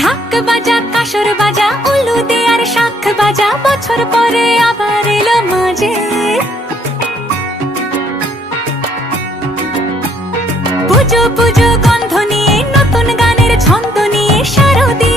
ঢাক বাজা কাসর বাজা উলু দেয়ার শাখ বাজা বছর পরে আবার এলো মাঝে পুজো পুজো গন্ধ নিয়ে নতুন গানের ছন্দ নিয়ে শারদী